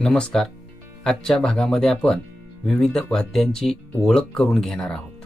नमस्कार. आजच्या भागामध्ये आपण विविध वाद्यांची ओळख करून घेणार आहोत.